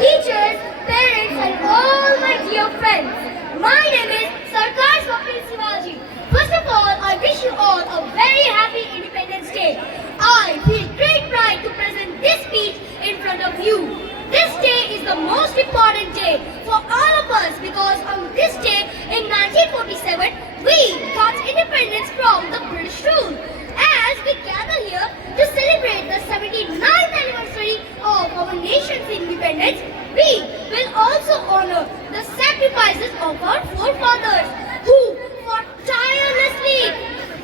teachers, parents, and all my dear friends. My name is Sarkar Swapnil Shivaji. First of all, I wish you all a very happy Independence Day. I feel great pride to present this speech in front of you. This day is the most important day for all of us because on this day in 1947, we got independence from the British rule. As we gather here to celebrate the 79th anniversary of our nation's independence, we will also honor the sacrifices of our forefathers who fought tirelessly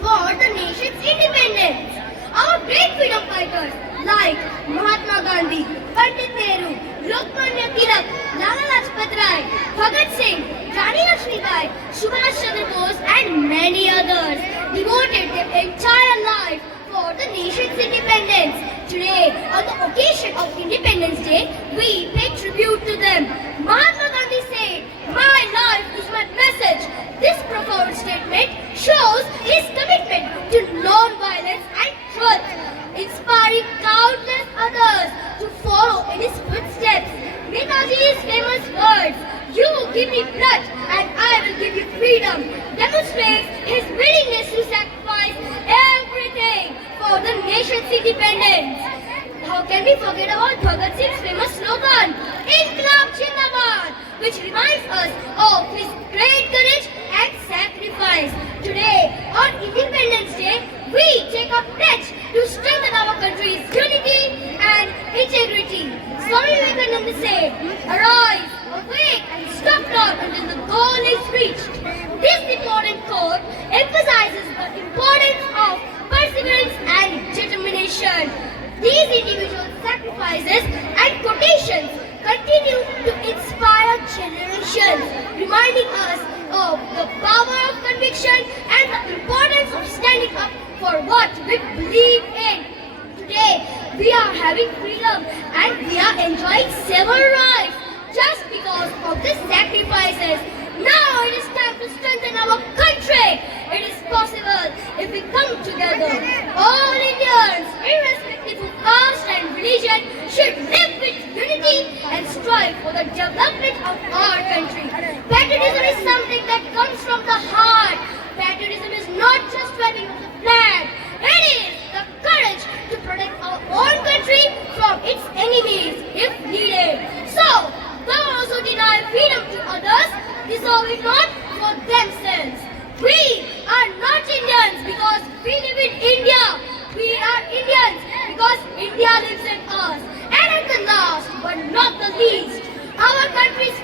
for the nation's independence. Our great freedom fighters like Mahatma Gandhi, Pandit Nehru, Lokmanya Tilak, Lala Lajpat Rai, Bhagat Singh, Rani Lakshmibai, Subhash Chandra Bose and many others devoted their entire life for the nation's independence. Today, on the occasion of Independence Day, we pay tribute to them. Mahatma Gandhi said, "My life is my message." This profound statement shows his commitment to non-violence and truth, inspiring countless others to follow in his footsteps. Netaji's famous words, "You give me blood and I will give you freedom," demonstrates his willingness to sacrifice everything for the nation's independence. How can we forget about Bhagat Singh's famous slogan, "Inqilab Zindabad," which reminds us of his great courage and sacrifice. Today, on Independence Day, we take a pledge to strengthen our country's unity and integrity. Swami Vivekananda said, "Arise, awake and stop not until the goal is reached." This important quote emphasizes the importance of perseverance and determination. These individual sacrifices and quotations continue to inspire generations, reminding us of the power of conviction and the importance of standing up for what we believe in. Today, we are having freedom and we are enjoying civil rights just because of the sacrifices. Now it is time to strengthen our country. It is possible if we come together. All Indians, irrespective of caste and religion, should live with unity and strive for the development of our country. Patriotism is something that comes from the heart. Patriotism is not just waving of the flag. It is the courage to protect our own country from its enemies if needed. So, those who deny freedom to others deserve it not for themselves. We are not Indians because we live in India. We are Indians because India lives in us. And at the last but not the least, our country's